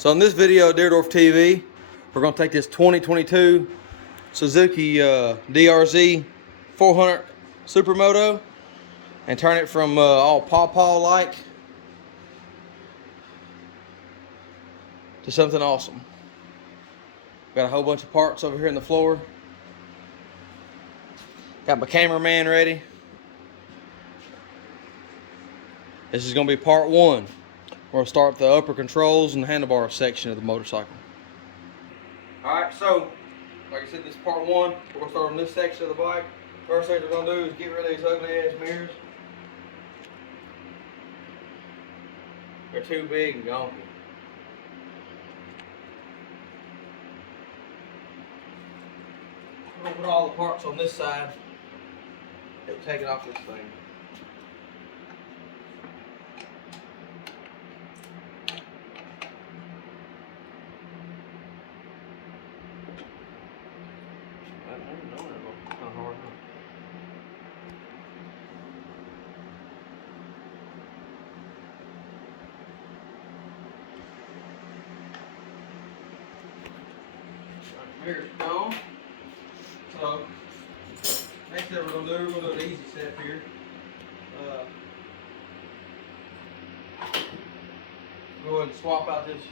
So in this video, Drz400 TV, we're going to take this 2022 Suzuki Drz400 Supermoto and turn it from all pawpaw-like to something awesome. Got a whole bunch of parts over here on the floor. Got my cameraman ready. This is going to be part one. We're going to start the upper controls and the handlebar section of the motorcycle. Alright, so, like I said, this is part one. We're going to start on this section of the bike. First thing we're going to do is get rid of these ugly ass mirrors. They're too big and gonky. We're going to put all the parts on this side. We'll take it off this thing. Here's gone. So, next thing we're going to do an easy step here. Go ahead and swap out this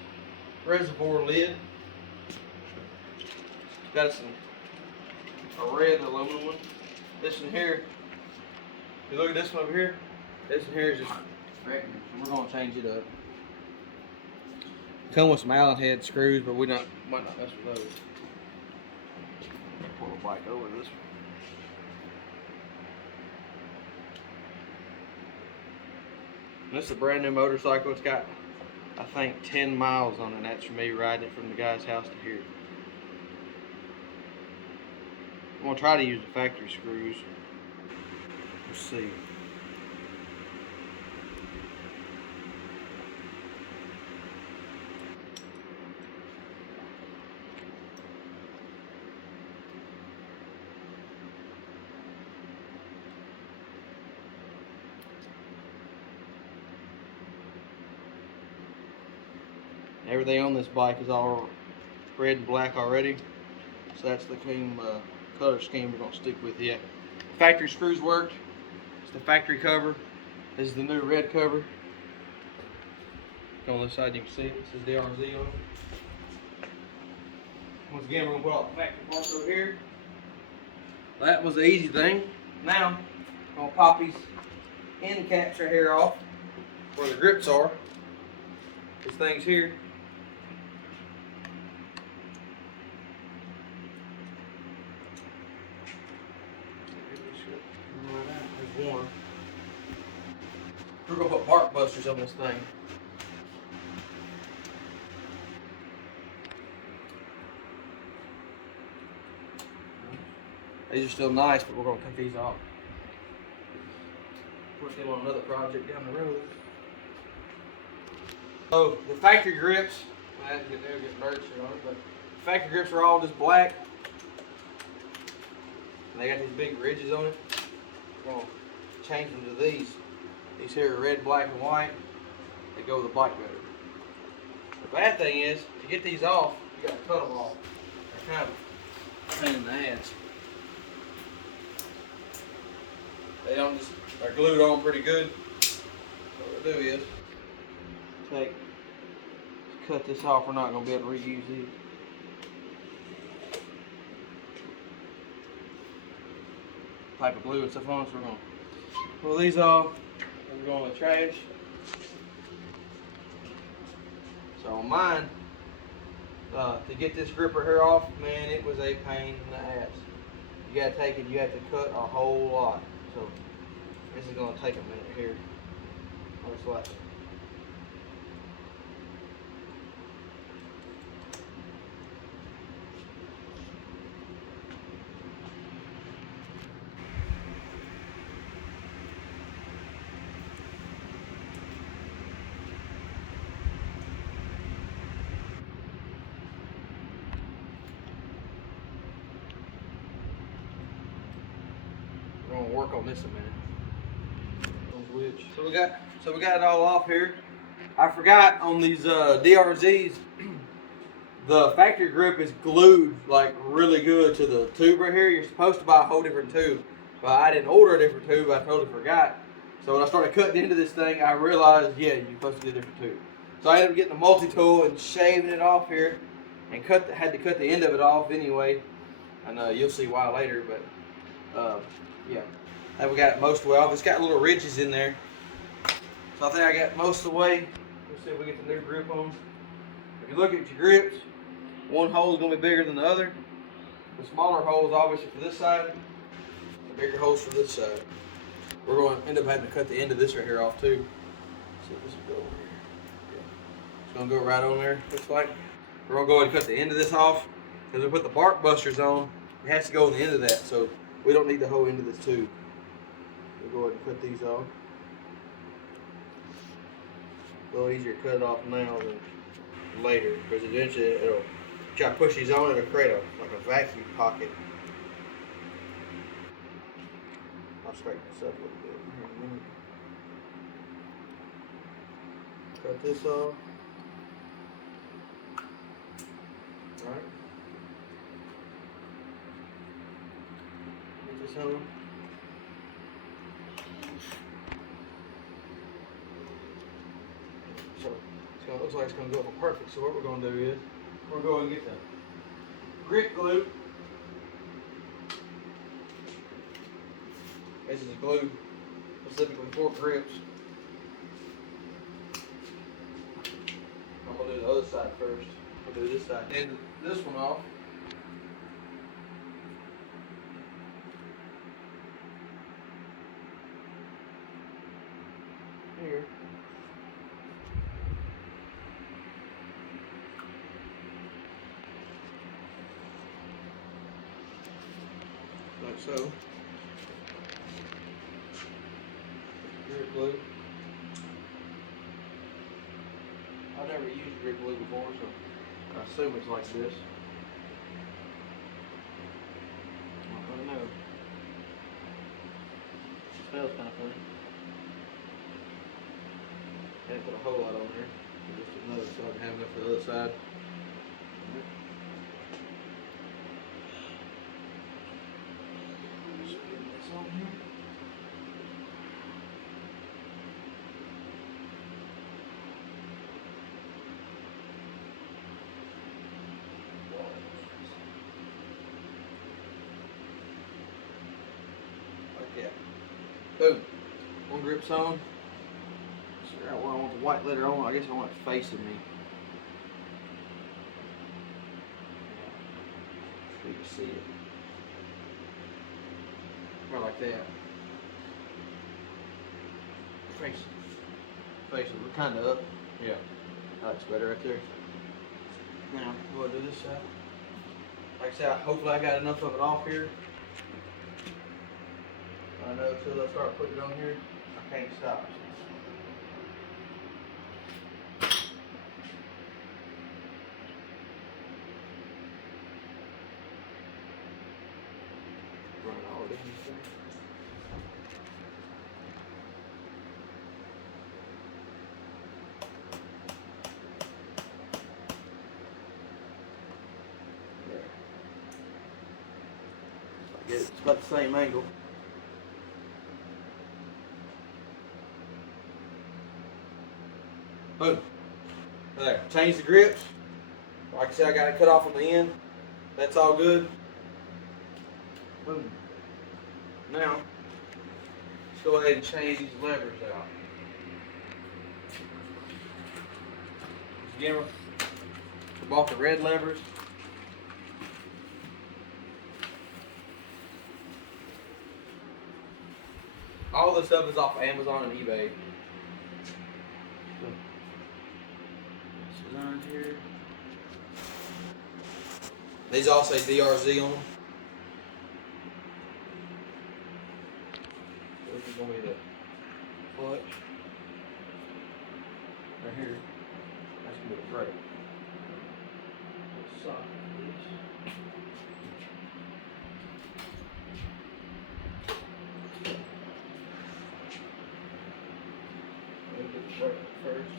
reservoir lid. Got a red aluminum one. This one here, you look at this one over here, this one here is just regular. We're going to change it up. Come with some Allen head screws, but might not mess with those. Pull the bike over this one. This is a brand new motorcycle. It's got, I think, 10 miles on it. And that's for me riding it from the guy's house to here. I'm going to try to use the factory screws. Let's see. Everything on this bike is all red and black already, so that's the clean color scheme we're going to stick with yet. Factory screws worked. It's the factory cover. This is the new red cover. On this side you can see it. This is the Drz on it. Once again, we're going to put all the factory parts over here. That was the easy thing. Now, I'm going to pop these end caps right here off where the grips are. These things here. One. We're going to put bark busters on this thing. These are still nice, but we're going to take these off. Put them on another project down the road. So the factory grips, I had to get there and get bird shit on it, but the factory grips are all just black. And they got these big ridges on it. We're going to change them to these. These here are red, black, and white. They go with the bike better. The bad thing is, to get these off, you got to cut them off. They're kind of a pain in the ass. They don't just, they're glued on pretty good. So what we'll do is, cut this off. We're not going to be able to reuse these. Type of glue and stuff on, so we're going to pull these off, and we're going to the trash. So on mine, to get this gripper here off, man, it was a pain in the ass. You got to take it, you have to cut a whole lot. So this is going to take a minute here. Looks like it. We're gonna work on this a minute. So we got it all off here. I forgot on these DRZs, the factory grip is glued like really good to the tube right here. You're supposed to buy a whole different tube, but I didn't order a different tube. I totally forgot. So when I started cutting into this thing, I realized, yeah, you're supposed to get a different tube. So I ended up getting a multi-tool and shaving it off here, and had to cut the end of it off anyway. And you'll see why later, but yeah. And we got it most of the way off. It's got little ridges in there. So I think I got most of the way. Let's see if we get the new grip on. If you look at your grips, one hole is going to be bigger than the other. The smaller holes obviously for this side, the bigger holes for this side. We're going to end up having to cut the end of this right here off too. So this will go over here. Yeah. It's going to go right on there, looks like. We're going to go ahead and cut the end of this off. Because we put the bark busters on, it has to go on the end of that. So we don't need the whole end of this tube. We'll go ahead and cut these off. A little easier to cut it off now than later. Because eventually it'll try to push these on, it'll create like a vacuum pocket. I'll straighten this up a little bit here in a minute. Cut this off. Alright. Get this on. So it looks like it's going to go up perfect. So what we're going to do is we're going to get the grip glue. This is glue specifically for grips. I'm going to do the other side first. I'll do this side. And this one off. Here. Like so. Grip glue. I've never used grip glue before, so I assume it's like this. I don't know. It smells kind of funny. I didn't put a whole lot on there. Just another so I can have enough for the other side. Spin this on here. Yeah. Boom. One grip's on. Figure out where I want the white letter on. I guess I want it facing me. So you can see it. Right like that. Facing. Facing. We're kind of up. Yeah. That looks better right there. Now, go ahead and do this side. Like I said, hopefully I got enough of it off here. I know until I start putting it on here, I can't stop. Run all of these things. There. It's about the same angle. Boom. There. Change the grips. Like I said, I got it cut off on the end. That's all good. Boom. Now, let's go ahead and change these levers out. Again, we bought the red levers. All this stuff is off Amazon and eBay. On here. These all say DRZ on them. This is going to be the clutch. Right here. That's going to be the brake. Socket these. Right first.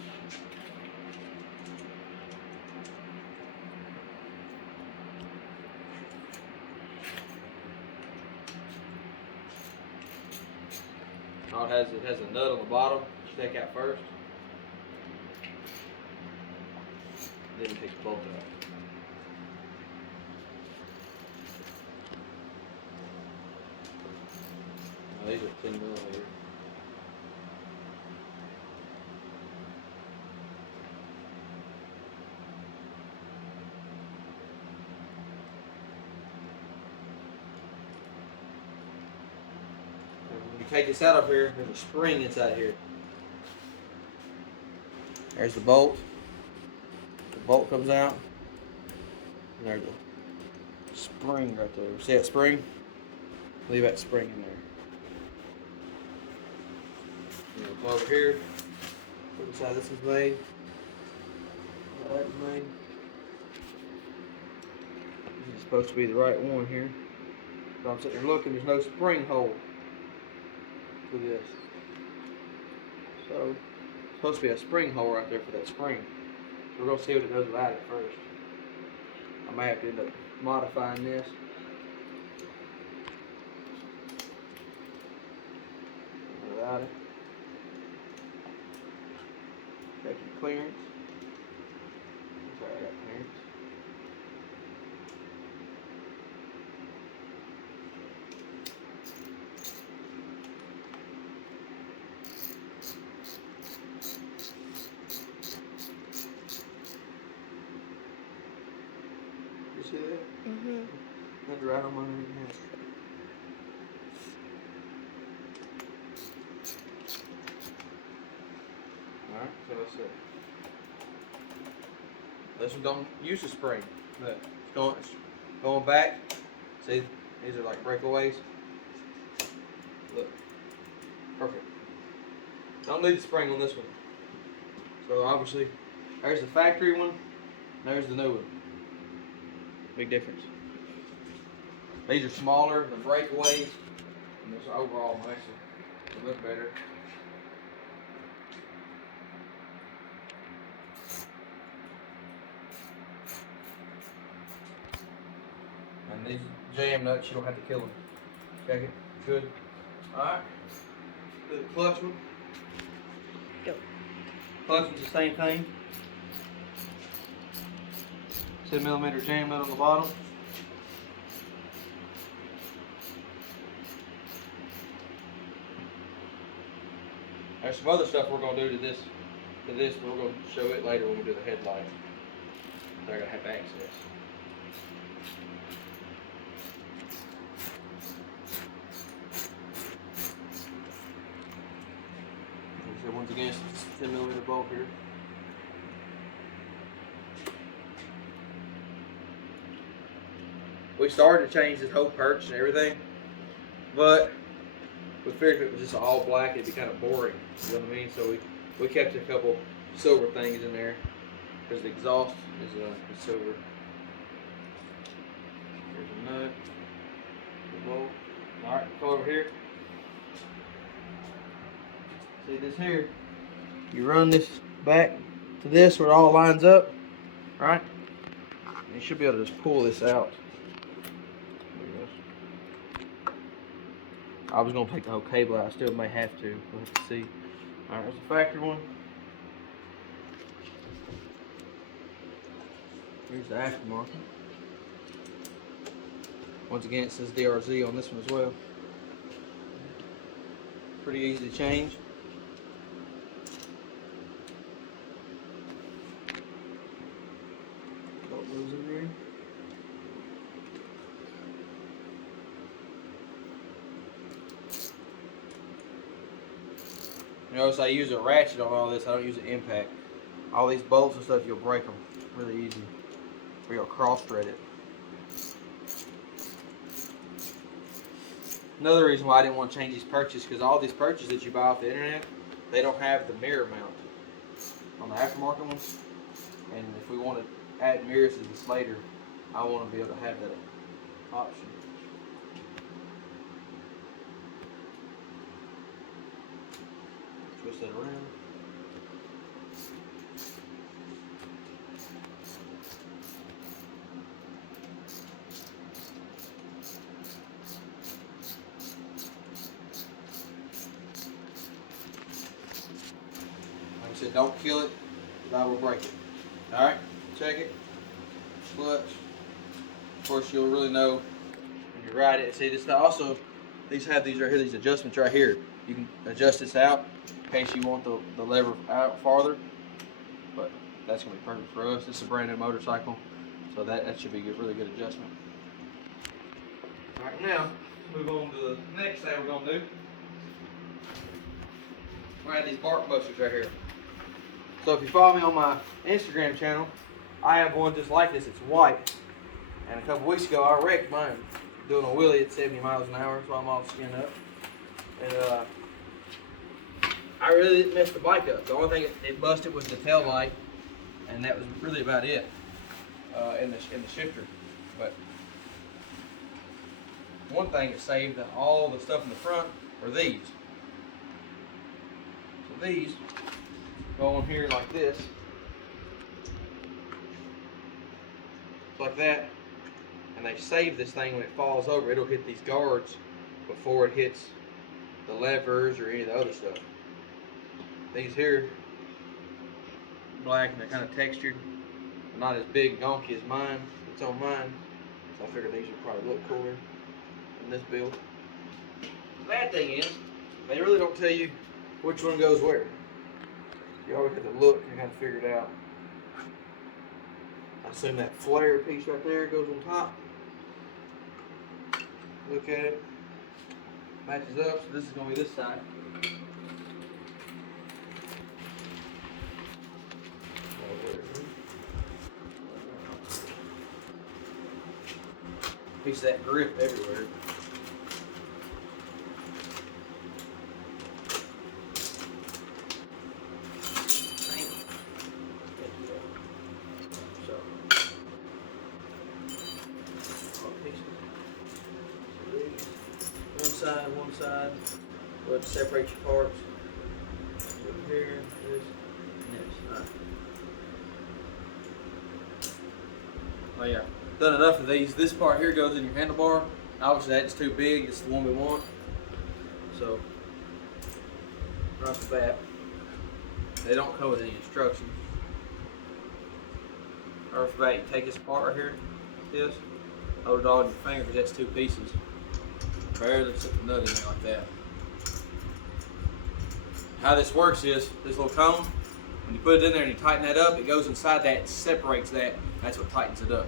Oh, it has a nut on the bottom. You take out first. Then you take the bolt out. Now, these are 10mm. When you take this out of here, there's a spring inside here. There's the bolt. The bolt comes out. And there's a spring right there. See that spring? Leave that spring in there. And we'll come over here. Look inside this is made. That is made. This is supposed to be the right one here. So I'm sitting there looking, there's no spring hole for this. So it's supposed to be a spring hole right there for that spring. So we're going to see what it does without it first. I may have to end up modifying this. Without it. Check your clearance. Sorry, I got clearance. You see that? Mm-hmm. That's right on my hand. Alright, so let's see. This one don't use the spring, but it's going back. See, these are like breakaways. Look, perfect. Don't need the spring on this one. So obviously, there's the factory one, there's the new one. Big difference. These are smaller, the breakaways, and this overall nicer. They look better. And these jam nuts, you don't have to kill them. Check it. Good. Alright. Do the clutch one. Go. Clutch is the same thing. 10mm jam nut on the bottom. There's some other stuff we're going to do to this, but we're going to show it later when we do the headlights. They're going to have access. So once again, it's 10mm bolt here. We started to change this whole perch and everything, but we figured if it was just all black, it'd be kind of boring. You know what I mean? So we kept a couple silver things in there because the exhaust is silver. There's a nut, the bolt. All right, come over here. See this here? You run this back to this where it all lines up, right? And you should be able to just pull this out. I was going to take the whole cable out. I still may have to. We'll have to see. Alright, there's the factory one. Here's the aftermarket. Once again, it says DRZ on this one as well. Pretty easy to change. Bolt goes in there. Notice I use a ratchet on all this. I don't use an impact. All these bolts and stuff, you'll break them really easy. Or you'll cross thread it. Another reason why I didn't want to change these perches, because all these perches that you buy off the internet, they don't have the mirror mount on the aftermarket ones. And if we want to add mirrors to this later, I want to be able to have that option. Twist that around. I said, don't kill it, because I will break it. All right, check it. Clutch. Of course, you'll really know when you ride it. See, this also, these have these right here, these adjustments right here. You can adjust this out in case you want the lever out farther. But that's gonna be perfect for us. This is a brand new motorcycle, so that should be a really good adjustment. All right, now move on to the next thing we're gonna do. We're gonna have these bark busters right here. So if you follow me on my Instagram channel, I have one just like this. It's white. And a couple weeks ago, I wrecked mine doing a wheelie at 70 miles an hour, so I'm all skinned up. And I really didn't mess the bike up. The only thing it busted was the tail light, and that was really about it in the shifter. But one thing that saved all the stuff in the front are these. So these go on here like this, like that, and they save this thing when it falls over. It'll hit these guards before it hits the levers or any of the other stuff. These here, black, and they're kind of textured. They're not as big donkey as mine. It's on mine, so I figured these would probably look cooler in this build. The bad thing is, they really don't tell you which one goes where. You always have to look and kind of figure it out. I assume that flare piece right there goes on top. Look at it. Matches up, so this is going to be this side. Piece of that grip everywhere. One side, we'll separate your parts. Over here, this, and this. Right. Oh yeah, done enough of these. This part here goes in your handlebar. Obviously that's too big, it's the one we want. So, right off the bat, they don't come with any instructions. Right off the bat, you take this part right here, this, hold it all in your finger because that's two pieces. Barely slip the nut in there like that. How this works is, this little cone, when you put it in there and you tighten that up, it goes inside that, separates that, that's what tightens it up.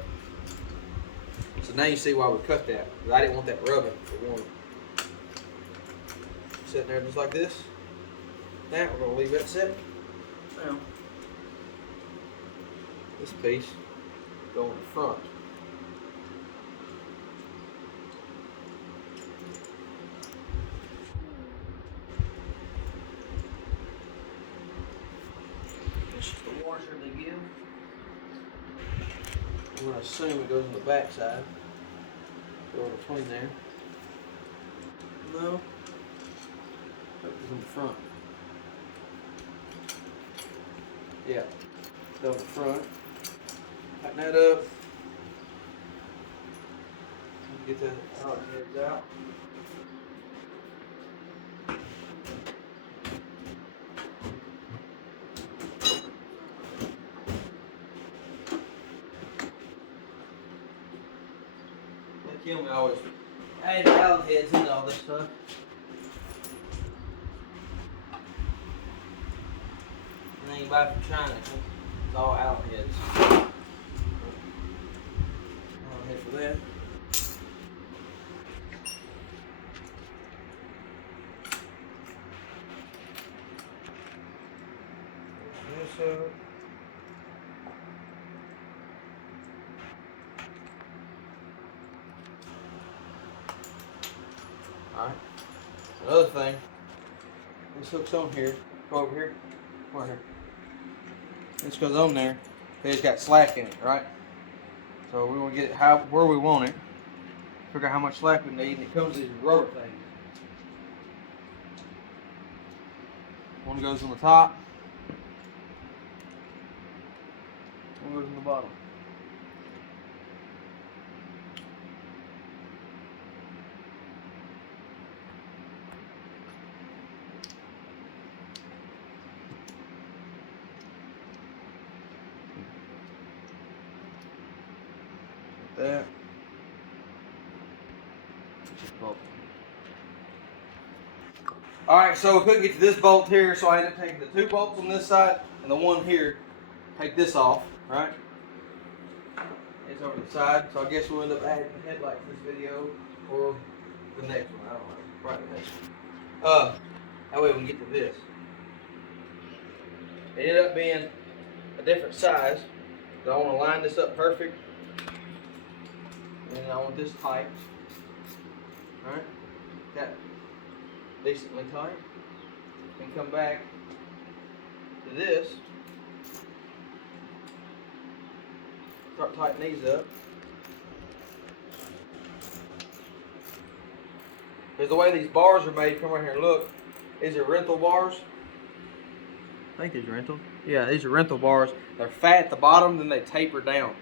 So now you see why we cut that, because I didn't want that rubbing for one. Sitting there just like this. Now we're going to leave that set. Now, this piece go in the front. The washer they give. I'm going to assume it goes on the back side. Go in between there. No. That goes in the front. Yeah. Go in the front. Tighten that up. Get the heads out. Kill me always. I had Allen heads into all this stuff. And then you buy from China. It's all Allen heads. Allen head for that. This up. Alright. Another thing, this hook's on here. Go over here. Come on here. This goes on there. It's got slack in it, right? So we want to get it where we want it. Figure out how much slack we need, and it comes in these rubber things. One goes on the top. One goes on the bottom. that. Bolt. Alright, so we couldn't get to this bolt here, so I ended up taking the 2 bolts on this side and the one here. Take this off, right? It's over the side, so I guess we'll end up adding the headlight to this video or the next one. I don't know. Probably the next one. That way we can get to this. It ended up being a different size. So I want to line this up perfect. And I want this tight. Alright? Got decently tight. And come back to this. Start tightening these up. Because the way these bars are made, come right here and look. These are rental bars. I think these are rental. Yeah, these are rental bars. They're fat at the bottom, then they taper down.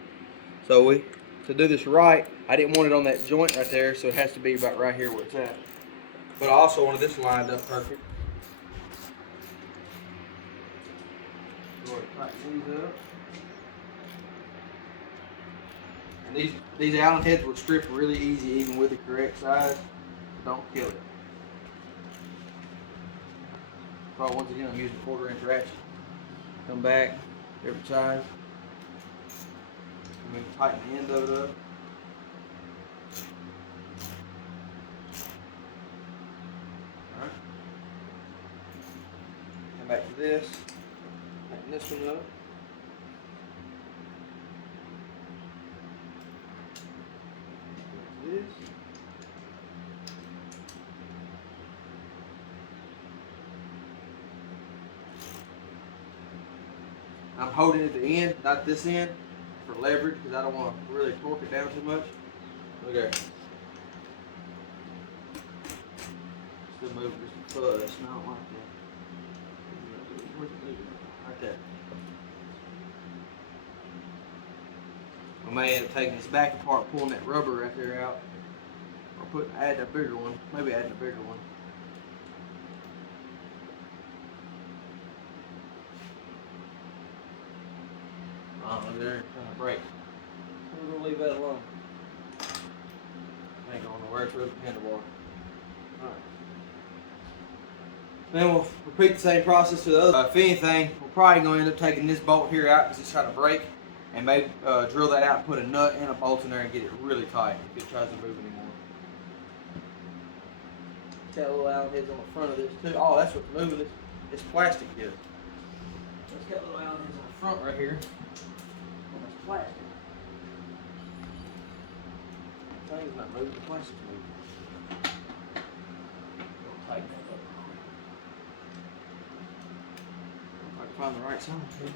So to do this right, I didn't want it on that joint right there, so it has to be about right here where it's at. But I also wanted this lined up perfect. Go ahead and tighten these up. And these Allen heads will strip really easy even with the correct size. Don't kill it. So once again, I'm using 1/4 inch ratchet. Come back, different size. And we can tighten the end of it up. Alright. Come back to this. Tighten this one up. This. I'm holding at the end, not this end, for leverage because I don't want to really torque it down too much. Look there. Still moving just a fuzz. No, I don't like that. Where's it moving? Right there. I may end up taking this back apart, pulling that rubber right there out, or adding a bigger one. Maybe adding a bigger one. Oh, they're trying to break. We're gonna leave that alone. Ain't going nowhere. It's really handlebar. Alright. Then we'll repeat the same process to the other. If anything, we're probably going to end up taking this bolt here out because it's trying to break, and maybe drill that out and put a nut and a bolt in there and get it really tight if it tries to move anymore. Got little Allen heads on the front of this too. Oh, that's what's moving this. This plastic is. It's got little Allen heads on the front right here. That's plastic. The thing's not moving, the plastic's moving. Tighten that up. If I can find the right side here.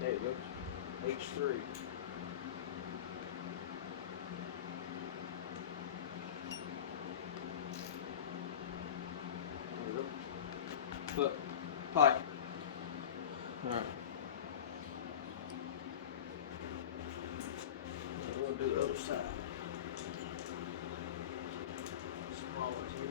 There it goes. H3. There we go. But tight. Alright. We'll do the other side. Smaller too.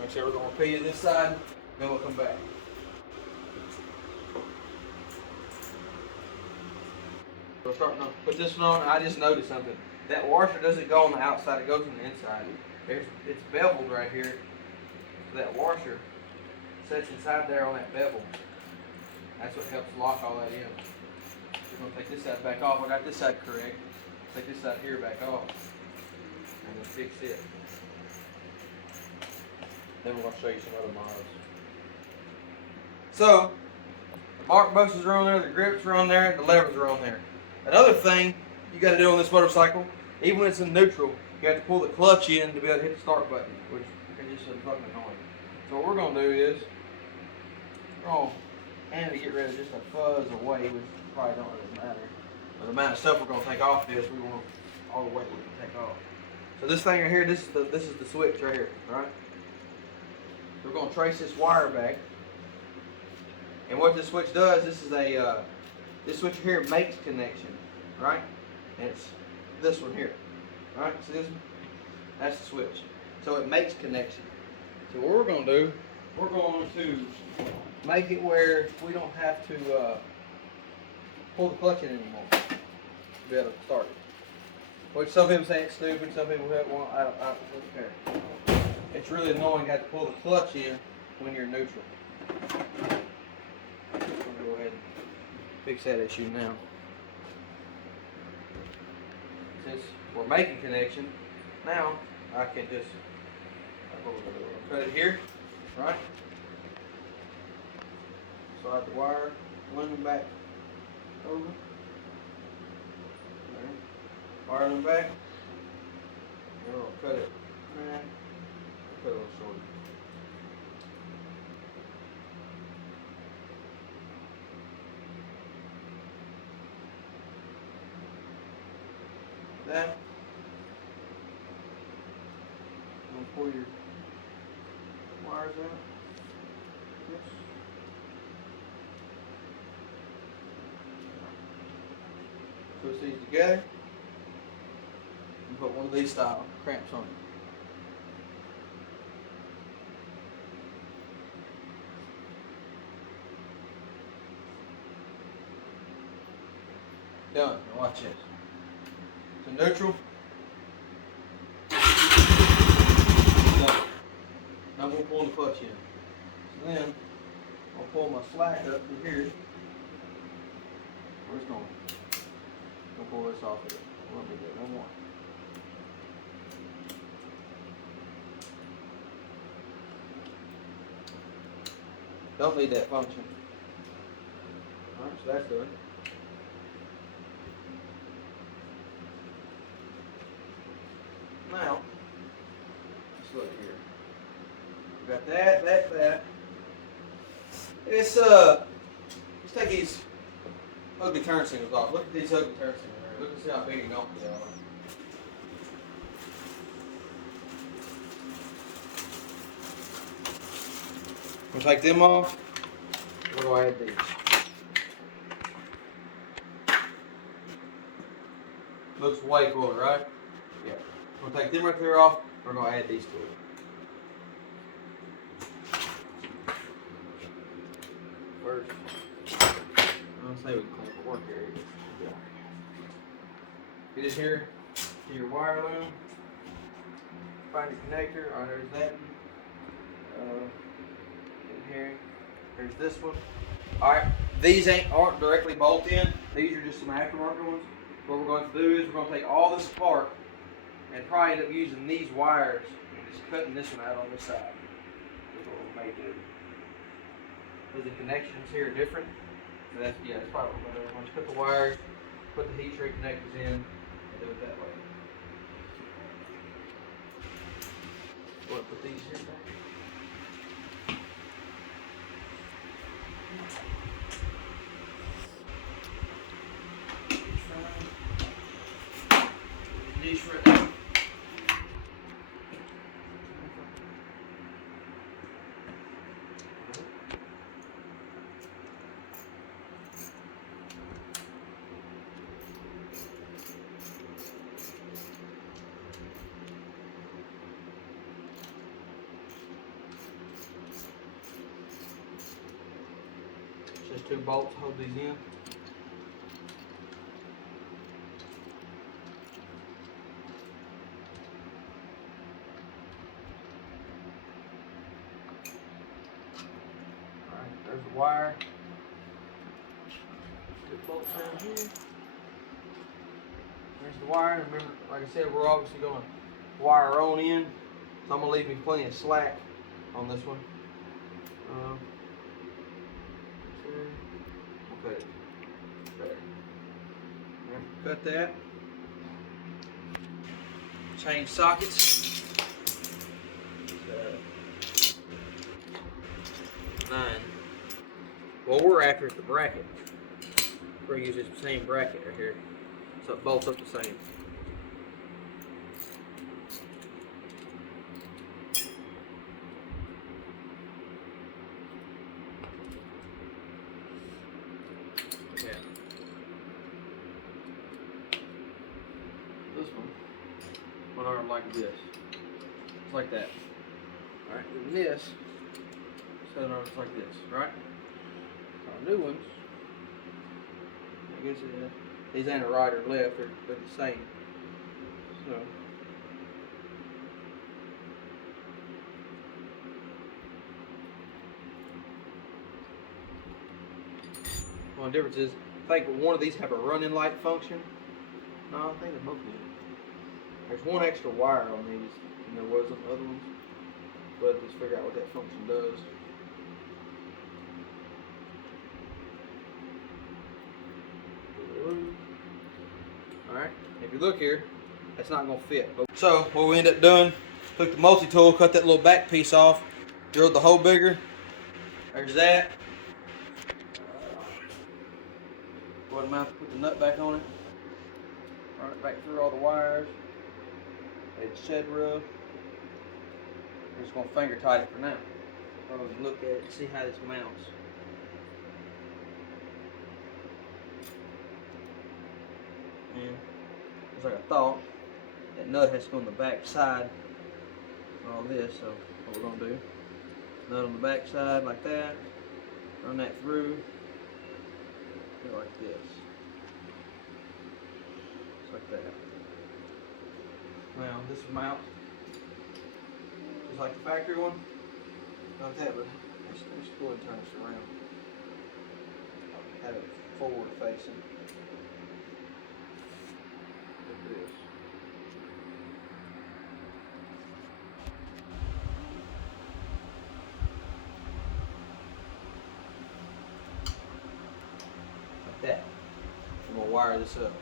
Make sure we're going to repeat this side, then we'll come back. We're starting to put this one on. I just noticed something. That washer doesn't go on the outside, it goes on the inside. It's beveled right here. So that washer sits inside there on that bevel. That's what helps lock all that in. We're going to take this side back off. I got this side correct. Take this side here back off. And then fix it. Then we're going to show you some other models. So, the bark bushers are on there, the grips are on there, the levers are on there. Another thing you got to do on this motorcycle, even when it's in neutral, you have to pull the clutch in to be able to hit the start button, which is just fucking annoying. So what we're going to do is, we're going to get rid of just a fuzz of weight, which probably don't really matter. But the amount of stuff we're going to take off this, we want all the weight we can take off. So this thing right here, this is the switch right here, right? We're going to trace this wire back. And what this switch does, this is this switch here makes connection. right? And it's this one here, right? See this one? That's the switch. So it makes connection. So what we're going to do, we're going to make it where we don't have to pull the clutch in anymore to be able to start it. Which some people say it's stupid, some people say, well, I don't care. It's really annoying to have to pull the clutch in when you're neutral. I'm going to go ahead and fix that issue now. Since we're making connection, now I can just cut it here, right? Slide the wire, loom back over. There. Wire loom back. And we'll cut it. Cut it a little shorter. That. Pull your wires out. Yes. Twist these together and put one of these style clamps on it. Done. Now watch this. So neutral. Now I'm going to pull the clutch in. So then I'll pull my slack up from here. Where's it going? I'll pull this off here. A little bit, no more. Don't need that function. Alright, so that's done. Now, let's look here. Got that. Let's take these ugly turn signals off. Look at these ugly turn signals. Look and see how big and lumpy they are. We'll take them off. We're going to add these. Looks way cooler, right? Yeah. We'll take them right there off. We're going to add these to it. First, I'll say we can clean the work area. Get it here to your wire loom. Find your connector. Alright, there's that one. In here. There's this one. Alright, these aren't directly bolt in. These are just some aftermarket ones. What we're going to do is we're going to take all this apart and probably end up using these wires and just cutting this one out on this side. That's what we may do. Because the connections here are different. So that's probably what we're going to do. Once you cut the wires, put the heat shrink connectors in, and do it that way. Go ahead and put these here back. These right there. Just 2 bolts hold these in. Alright, there's the wire. 2 bolts down here. There's the wire. Remember, like I said, we're obviously going to wire our own in. So I'm going to leave me plenty of slack on this one. Cut it there. Cut that. Change sockets. 9. Well, we're after the bracket. We're going to use this same bracket right here, so it bolts up the same. like this. Just like that. Alright, and this set it on just like this, right? Our new ones, I guess these ain't a right or left, they're the same. So one difference is, I think one of these have a running light function. No, I think they both do. There's one extra wire on these than there was on the other ones, but let's figure out what that function does. Alright, if you look here, that's not going to fit. So, what we ended up doing, took the multi-tool, cut that little back piece off, drilled the hole bigger. There's that. Go ahead and put the nut back on it. Run it back through all the wires. It's shed rub. We're just going to finger tight it for now. Look at it and see how this mounts. And just like I thought, that nut has to go on the back side of all this. So what we're going to do, nut on the back side like that, run that through, go like this. Just like that. Now this will mount just like the factory one. Not that, but let's go ahead and turn this around. Have it forward facing. Like this. Like that. I'm gonna wire this up.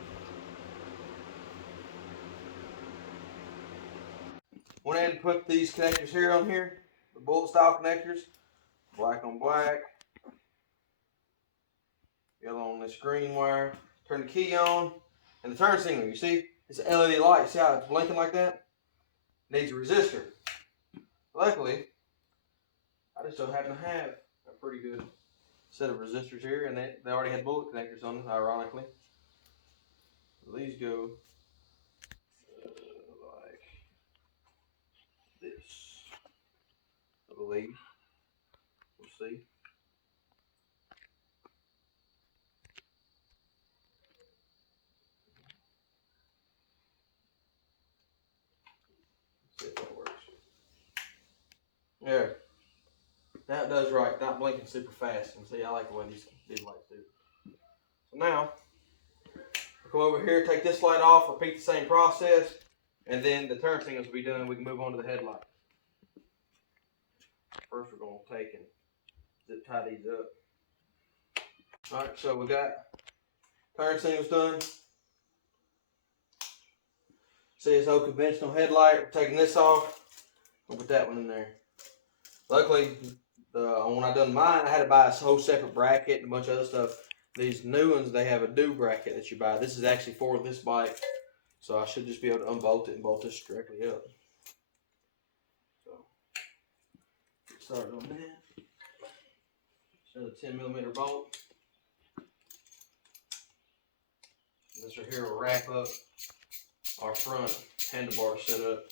Went ahead and put these connectors here on here, the bullet style connectors, black on black, yellow on this green wire. Turn the key on, and the turn signal, you see, it's an LED light. See how it's blinking like that? Needs a resistor. Luckily, I just so happen to have a pretty good set of resistors here, and they already had bullet connectors on them, ironically. So these go like this, I believe. We'll see. See if that works. There. That does right. Not blinking super fast. And see, I like the way these lights do. So now, we'll come over here, take this light off, repeat the same process, and then the turn signals will be done. We can move on to the headlight. First, we're going to take and zip tie these up. Alright, so we got turn signals done. See, it's old conventional headlight. We're taking this off. We'll put that one in there. Luckily, when I done mine, I had to buy a whole separate bracket and a bunch of other stuff. These new ones, they have a new bracket that you buy. This is actually for this bike, so I should just be able to unbolt it and bolt this directly up. So, get started on that. Another 10mm bolt. This right here will wrap up our front handlebar setup.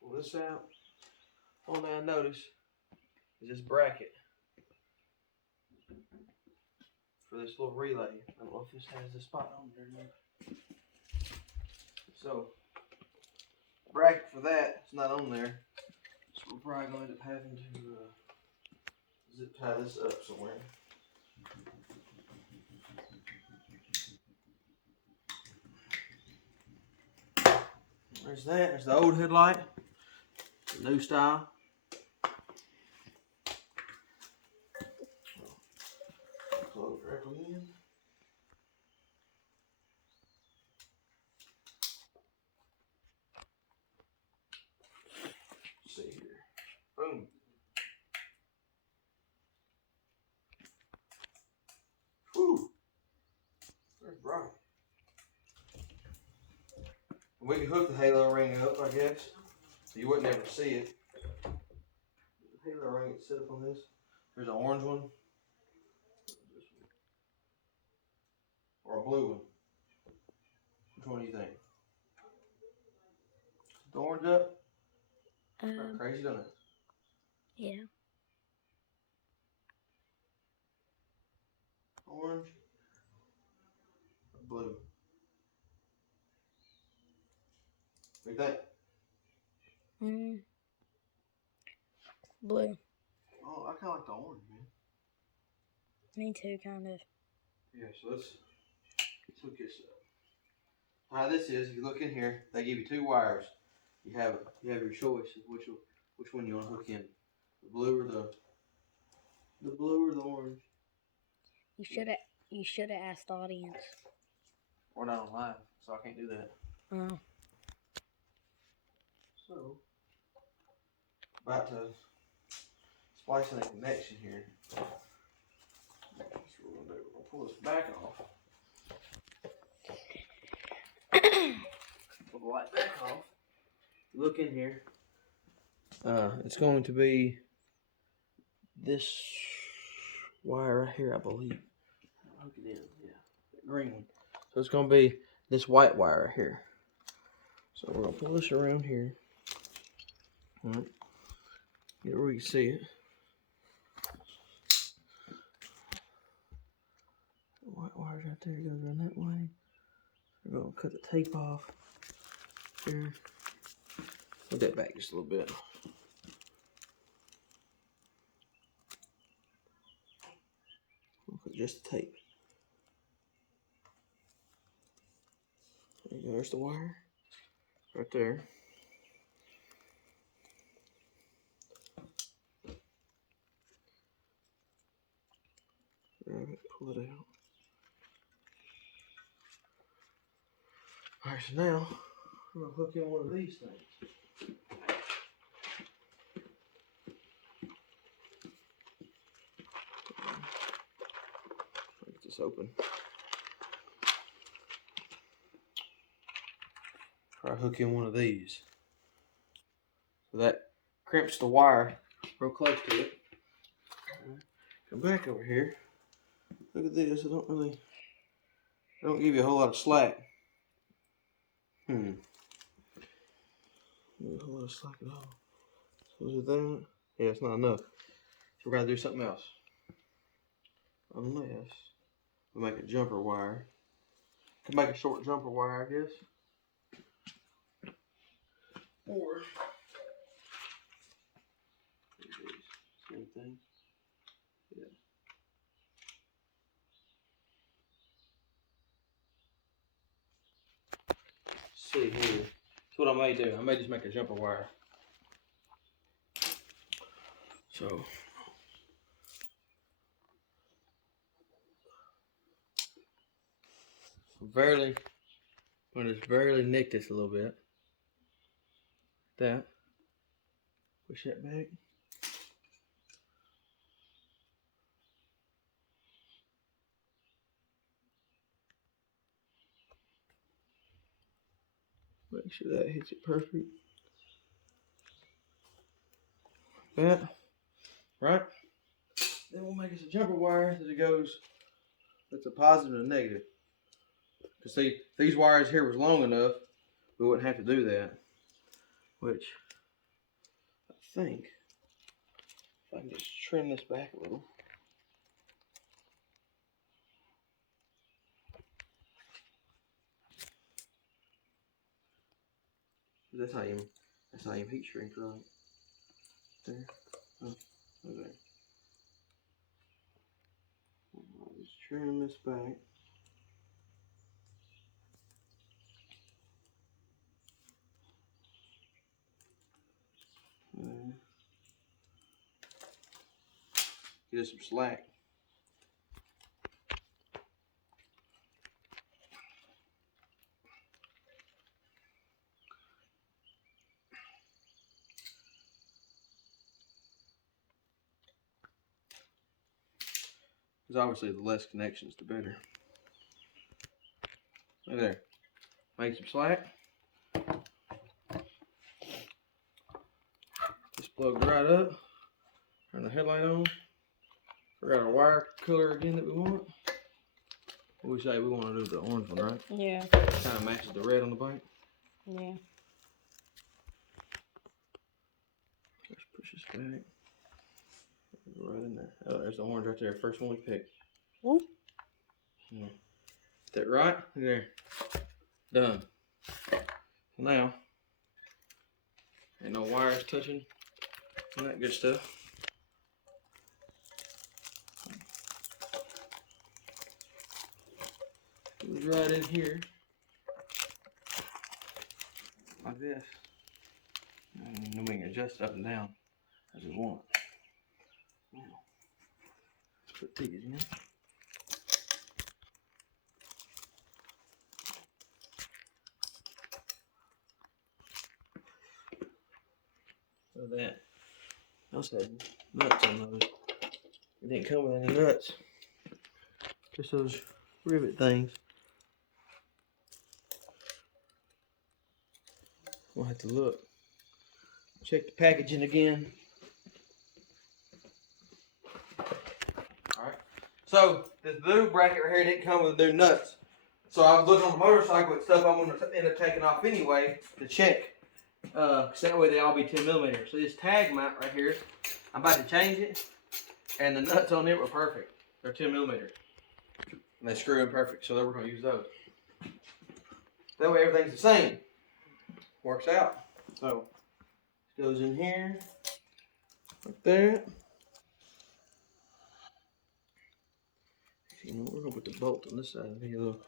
Pull this out. One thing I notice is this bracket for this little relay. I don't know if this has the spot on there yet. So, bracket for that is not on there. So we're probably going to end up having to zip tie this up somewhere. There's that. There's the old headlight. The new style. directly in. Let's see here. Boom. Whew. Very bright. We can hook the halo ring up, I guess. So you wouldn't ever see it. The halo ring is set up on this. There's an orange one. Or a blue one. Which one do you think? The orange up? Crazy, doesn't it? Yeah. Orange. Blue. What do you think? Blue. Oh, I kind of like the orange, man. Me too, kind of. Yeah, so let's hook this up. How this is, if you look in here, they give you two wires. You have your choice of which one you want to hook in. The blue or the orange. You should have asked the audience. We're not on live, so I can't do that. Oh. So, about to splice in a connection here. That's what we're gonna do. We're gonna pull this back off. Pull the light back off. Look in here. It's going to be this wire right here, I believe. Hook it in, yeah, that green one. So it's going to be this white wire right here. So we're going to pull this around here. All right. Get where you can see it. The white wire's right there. It goes around that way. We're going to cut the tape off here. Put that back just a little bit. We'll put just the tape. There you go. There's the wire. Right there. Grab it, pull it out. Alright, so now I'm going to hook in one of these things. Get this open. Try to hook in one of these. So that crimps the wire real close to it. Come back over here. Look at this. I don't give you a whole lot of slack. Give you a whole lot of slack at all. So is it that? Yeah, it's not enough. So we're gonna do something else. Unless we make a jumper wire. Can make a short jumper wire, I guess. Or same thing. Yeah. See here. That's what I may do. I may just make a jumper wire. So barely, I'm gonna just barely nick this a little bit. That. Push that back. Make sure that hits it perfect. That. Right? Then we'll make us a jumper wire that it goes, that's a positive and a negative. Because see, if these wires here was long enough, we wouldn't have to do that. Which, I think, if I can just trim this back a little. That's how you heat shrink, right? There. Oh, okay. I'll just trim this back. Get us some slack. Because obviously the less connections, the better. Look there. Make some slack. Just plugged right up. Turn the headlight on. Forgot our wire color again that we want. What we say we want to do the orange one, right? Yeah. Kind of matches the red on the bike. Yeah. Let's push this back. Right in there. Oh, there's the orange right there. First one we picked. Ooh. Yeah. That right? There. Done. Now, ain't no wires touching and that good stuff. It was right in here. Like this. And then we can adjust up and down as we want. Now, let's put these in. So that those had nuts on those. It didn't come with any nuts. Just those rivet things. We'll have to look. Check the packaging again. Alright. So this blue bracket right here didn't come with their nuts. So I was looking on the motorcycle and stuff I'm gonna end up taking off anyway to check. So that way they all be 10mm. So this tag mount right here, I'm about to change it. And the nuts on it were perfect. They're 10mm. And they screw in perfect, so then we're gonna use those. That way everything's the same. Works out. So it goes in here, like that. You know, we're gonna put the bolt on this side to make it a little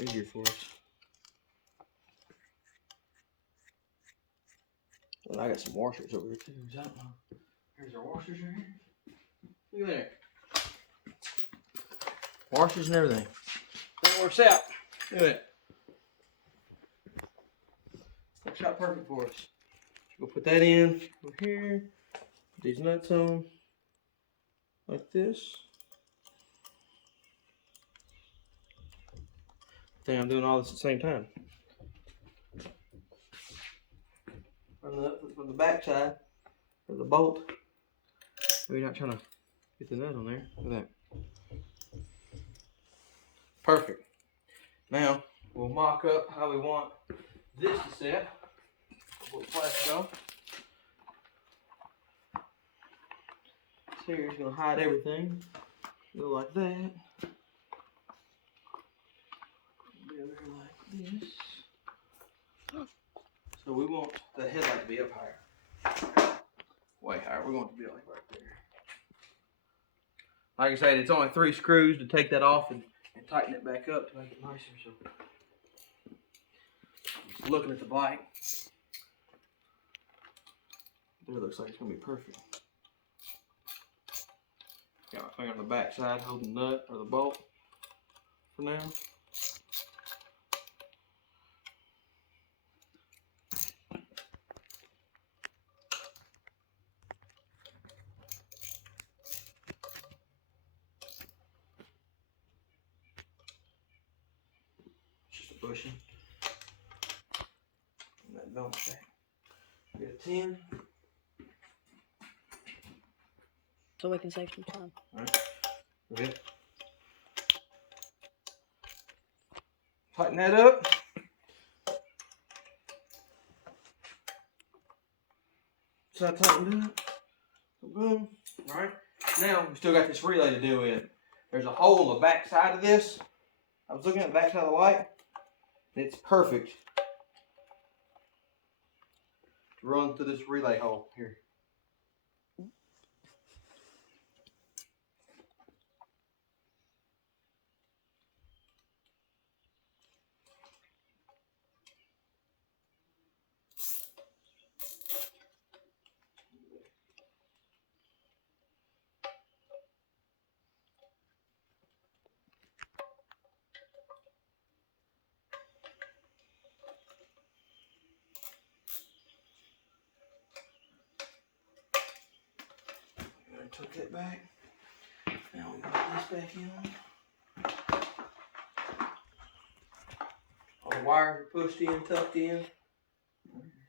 easier for us. Well, I got some washers over here too. Here's our washers right here. Look at there. Washers and everything. That works out. Look at that. Works out perfect for us. We'll put that in over here. Put these nuts on like this. I think I'm doing all this at the same time. From the back side of the bolt. We're not trying to get the nut on there. Look at that. Perfect. Now we'll mock up how we want this to set. Put the plastic on. This here is going to hide everything. Go like that. Be over here like this. So we want the headlight to be up higher. Way higher. We want it to be like right there. Like I said, it's only 3 screws to take that off and tighten it back up to make it nicer. So just looking at the bike. There looks like it's going to be perfect. Got my finger on the back side holding the nut or the bolt for now. Just a bushing. And that belt back. Get a 10. So we can save some time. Alright. Okay. Tighten that up. So I tightened up. Boom. Alright. Now we still got this relay to deal with. There's a hole in the back side of this. I was looking at the back side of the light. And it's perfect to run through this relay hole here. Took it back. Now we got this back in. All the wires are pushed in, tucked in.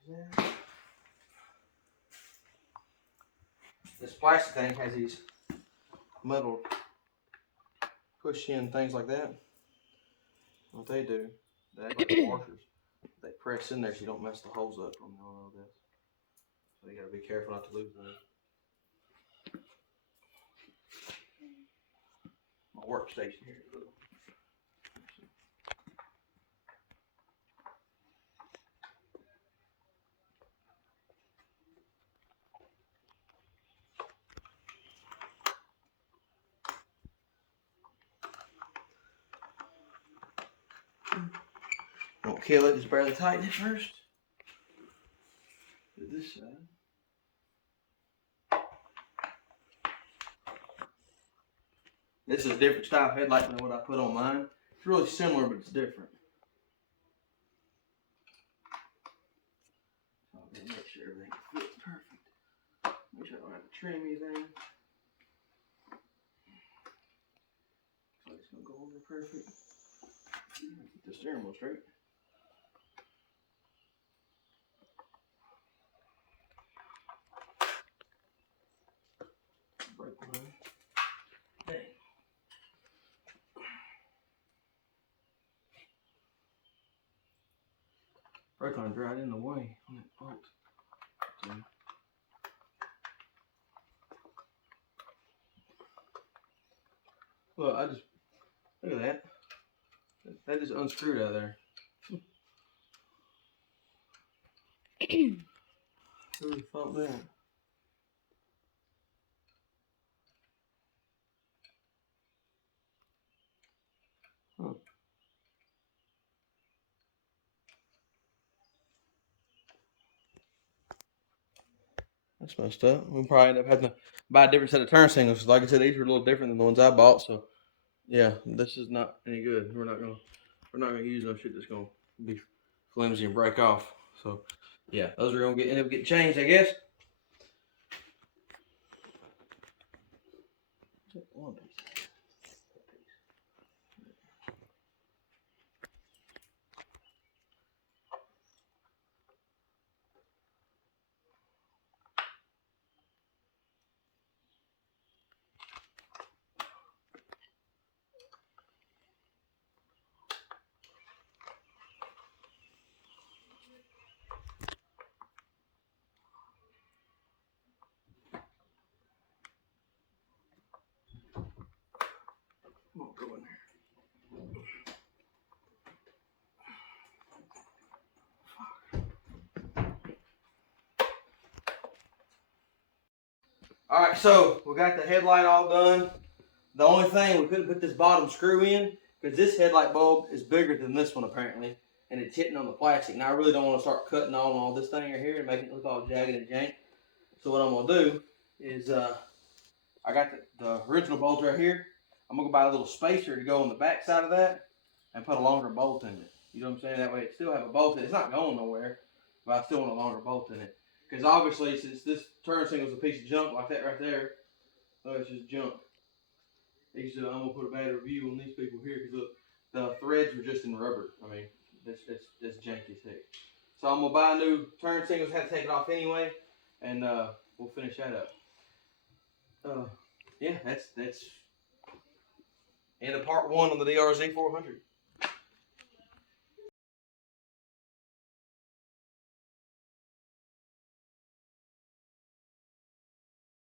There's that. This plastic thing has these metal push in things like that. What they do, they act like washers. They press in there so you don't mess the holes up on all of this. So you gotta be careful not to lose those. My workstation here. Don't kill it, just barely tighten it first. Do this side. This is a different style headlight than what I put on mine. It's really similar, but it's different. So I'm gonna make sure everything fits perfect. Make sure I don't have to trim anything. So it's gonna go over perfect. Get the steering wheel straight. Brake line. Dang. Brake line's right in the way on that bolt. So. Well, I just look at that. That just unscrewed out of there. Who would have thought that? Huh. That's messed up. We'll probably end up having to buy a different set of turn signals. Like I said, these were a little different than the ones I bought. So, yeah, this is not any good. We're not gonna use no shit that's gonna be flimsy and break off. So, yeah, those are gonna end up getting changed, I guess. One piece. Won't go in there. Alright, so we got the headlight all done. The only thing, we couldn't put this bottom screw in because this headlight bulb is bigger than this one apparently, and it's hitting on the plastic. Now I really don't want to start cutting on all this thing right here and making it look all jagged and jank. So what I'm going to do is, I got the original bolt right here. I'm going to go buy a little spacer to go on the back side of that and put a longer bolt in it. You know what I'm saying? That way it still have a bolt in it. It's not going nowhere, but I still want a longer bolt in it. Because obviously, since this turn signal is a piece of junk like that right there, look, it's just junk. I'm gonna put a bad review on these people here because look, the threads were just in rubber. I mean, that's janky as heck. So I'm gonna buy a new turn signals. Have to take it off anyway, and we'll finish that up. Yeah, that's end of part 1 on the Drz400.